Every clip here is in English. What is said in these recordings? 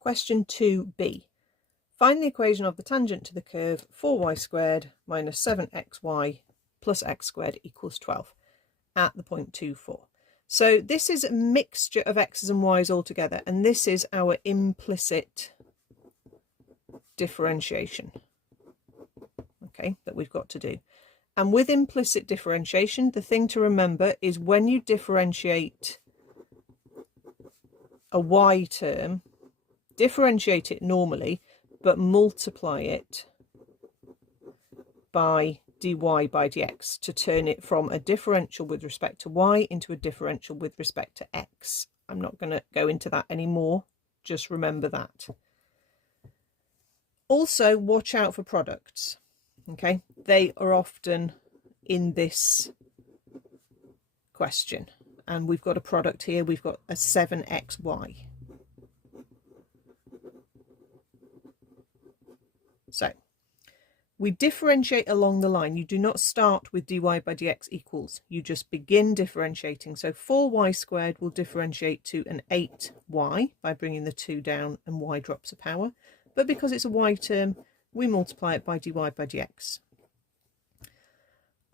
Question 2b. Find the equation of the tangent to the curve 4y squared minus 7xy plus x squared equals 12 at the point 2, 4. So this is a mixture of x's and y's all together, and this is our implicit differentiation, okay, that we've got to do. And with implicit differentiation, the thing to remember is when you differentiate a y term, differentiate it normally, but multiply it by dy by dx to turn it from a differential with respect to y into a differential with respect to x. I'm not going to go into that anymore, just remember that. Also, watch out for products, okay? They are often in this question, and we've got a product here, we've got a 7xy. So we differentiate along the line. You do not start with dy by dx equals. You just begin differentiating. So 4y squared will differentiate to an 8y by bringing the 2 down and y drops a power. But because it's a y term, we multiply it by dy by dx.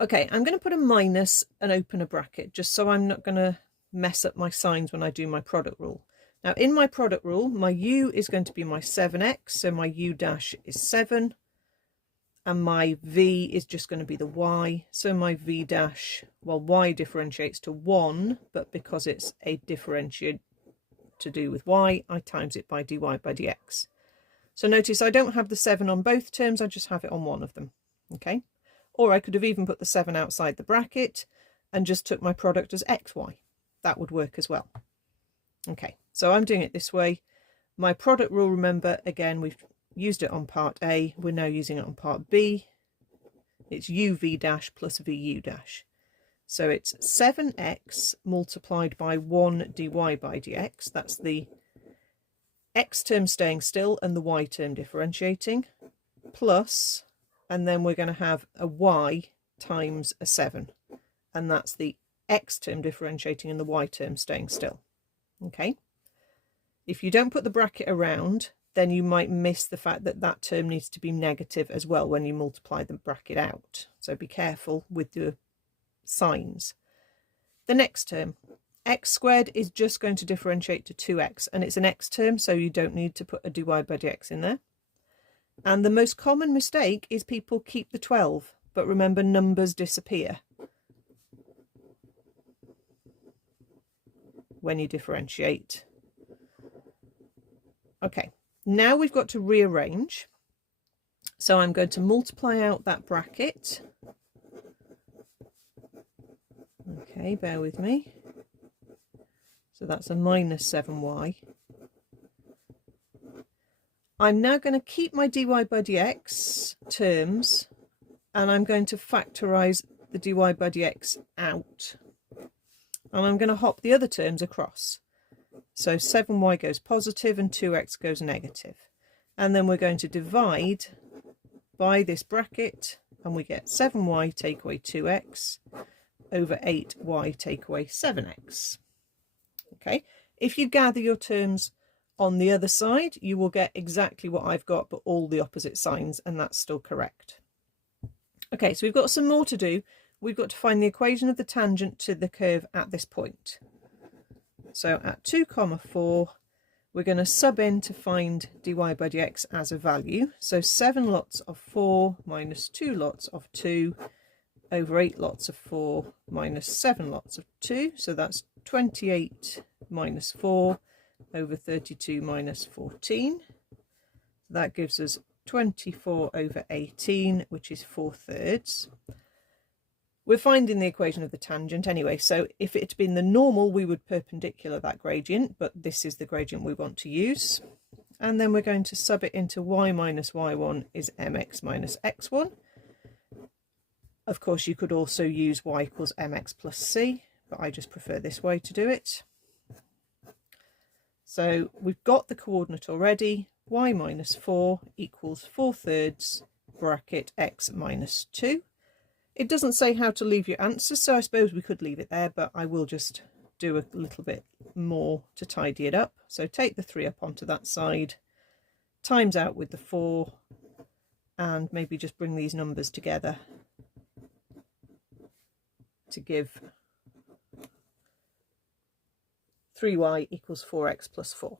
Okay, I'm going to put a minus and open a bracket just so I'm not going to mess up my signs when I do my product rule. Now in my product rule, my u is going to be my 7x, so my u dash is 7. And my v is just going to be the y, so my v dash, well, y differentiates to 1, but because it's a differentiate to do with y, I times it by dy by dx. So notice I don't have the 7 on both terms, I just have it on one of them, okay? Or I could have even put the 7 outside the bracket and just took my product as xy. That would work as well. Okay, so I'm doing it this way. My product rule, remember, again, we've used it on part A, we're now using it on part B. It's uv dash plus vu dash. So it's 7x multiplied by 1 dy by dx. That's the x term staying still and the y term differentiating, plus, and then we're going to have a y times a 7. And that's the x term differentiating and the y term staying still. Okay. If you don't put the bracket around, then you might miss the fact that that term needs to be negative as well when you multiply the bracket out. So be careful with the signs. The next term, x squared, is just going to differentiate to 2x, and it's an x term, so you don't need to put a dy by dx in there. And the most common mistake is people keep the 12, but remember, numbers disappear when you differentiate. Okay. Now we've got to rearrange. So I'm going to multiply out that bracket. Okay, bear with me. So that's a minus 7y. I'm now going to keep my dy by dx terms, and I'm going to factorise the dy by dx out. And I'm going to hop the other terms across. So 7y goes positive and 2x goes negative. And then we're going to divide by this bracket, and we get 7y take away 2x over 8y take away 7x. Okay, if you gather your terms on the other side, you will get exactly what I've got, but all the opposite signs, and that's still correct. Okay, so we've got some more to do. We've got to find the equation of the tangent to the curve at this point. So at 2, 4, we're going to sub in to find dy by dx as a value. So 7 lots of 4 minus 2 lots of 2 over 8 lots of 4 minus 7 lots of 2. So that's 28 minus 4 over 32 minus 14. That gives us 24 over 18, which is 4/3. We're finding the equation of the tangent anyway, so if it had been the normal, we would perpendicular that gradient, but this is the gradient we want to use. And then we're going to sub it into y minus y1 is mx minus x1. Of course, you could also use y equals mx plus c, but I just prefer this way to do it. So we've got the coordinate already. Y minus 4 equals 4/3 bracket x minus 2. It doesn't say how to leave your answers, so I suppose we could leave it there, but I will just do a little bit more to tidy it up. So take the 3 up onto that side, times out with the 4, and maybe just bring these numbers together to give 3y equals 4x plus 4.